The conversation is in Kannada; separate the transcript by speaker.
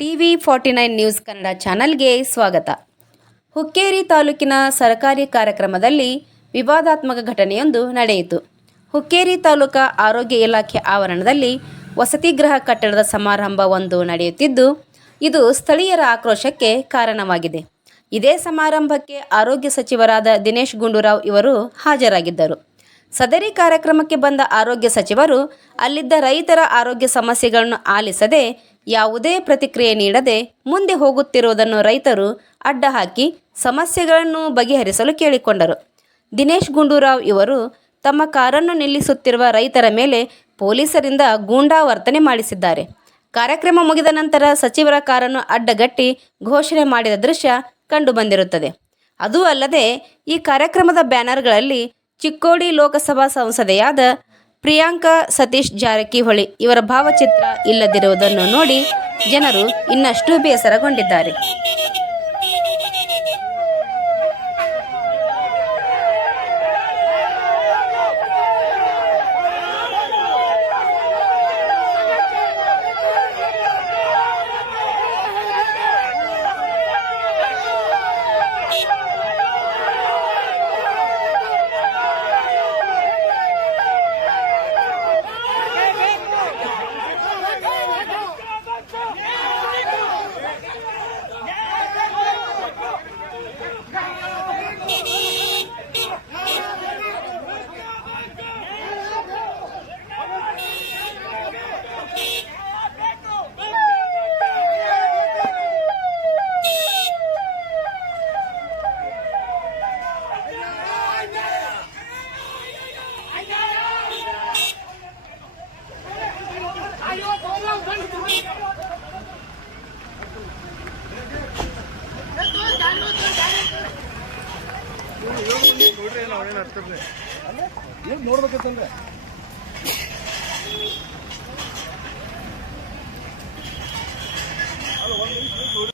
Speaker 1: TV forty nine news Kannada ಚಾನಲ್ಗೆ ಸ್ವಾಗತ. ಹುಕ್ಕೇರಿ ತಾಲೂಕಿನ ಸರ್ಕಾರಿ ಕಾರ್ಯಕ್ರಮದಲ್ಲಿ ವಿವಾದಾತ್ಮಕ ಘಟನೆಯೊಂದು ನಡೆಯಿತು. ಹುಕ್ಕೇರಿ ತಾಲೂಕಾ ಆರೋಗ್ಯ ಇಲಾಖೆ ಆವರಣದಲ್ಲಿ ವಸತಿಗೃಹ ಕಟ್ಟಡದ ಸಮಾರಂಭವೊಂದು ನಡೆಯುತ್ತಿದ್ದು, ಇದು ಸ್ಥಳೀಯರ ಆಕ್ರೋಶಕ್ಕೆ ಕಾರಣವಾಗಿದೆ. ಇದೇ ಸಮಾರಂಭಕ್ಕೆ ಆರೋಗ್ಯ ಸಚಿವರಾದ ದಿನೇಶ್ ಗುಂಡೂರಾವ್ ಇವರು ಹಾಜರಾಗಿದ್ದರು. ಸದರಿ ಕಾರ್ಯಕ್ರಮಕ್ಕೆ ಬಂದ ಆರೋಗ್ಯ ಸಚಿವರು, ಅಲ್ಲಿದ್ದ ರೈತರ ಆರೋಗ್ಯ ಸಮಸ್ಯೆಗಳನ್ನು ಆಲಿಸದೆ ಯಾವುದೇ ಪ್ರತಿಕ್ರಿಯೆ ನೀಡದೆ ಮುಂದೆ ಹೋಗುತ್ತಿರುವುದನ್ನು ರೈತರು ಅಡ್ಡ ಹಾಕಿ ಸಮಸ್ಯೆಗಳನ್ನು ಬಗೆಹರಿಸಲು ಕೇಳಿಕೊಂಡರು. ದಿನೇಶ್ ಗುಂಡೂರಾವ್ ಇವರು ತಮ್ಮ ಕಾರನ್ನು ನಿಲ್ಲಿಸುತ್ತಿರುವ ರೈತರ ಮೇಲೆ ಪೊಲೀಸರಿಂದ ಗೂಂಡಾ ವರ್ತನೆ ಮಾಡಿಸಿದ್ದಾರೆ. ಕಾರ್ಯಕ್ರಮ ಮುಗಿದ ನಂತರ ಸಚಿವರ ಕಾರನ್ನು ಅಡ್ಡಗಟ್ಟಿ ಘೋಷಣೆ ಮಾಡಿದ ದೃಶ್ಯ ಕಂಡುಬಂದಿರುತ್ತದೆ. ಅದೂ ಅಲ್ಲದೆ ಈ ಕಾರ್ಯಕ್ರಮದ ಬ್ಯಾನರ್ಗಳಲ್ಲಿ ಚಿಕ್ಕೋಡಿ ಲೋಕಸಭಾ ಸಂಸದೆಯಾದ ಪ್ರಿಯಾಂಕಾ ಸತೀಶ್ ಜಾರಕಿಹೊಳಿ ಇವರ ಭಾವಚಿತ್ರ ಇಲ್ಲದಿರುವುದನ್ನು ನೋಡಿ ಜನರು ಇನ್ನಷ್ಟು ಬೇಸರಗೊಂಡಿದ್ದಾರೆ.
Speaker 2: ನೋಡ್ಬೇಕಂತಂದ್ರೆ?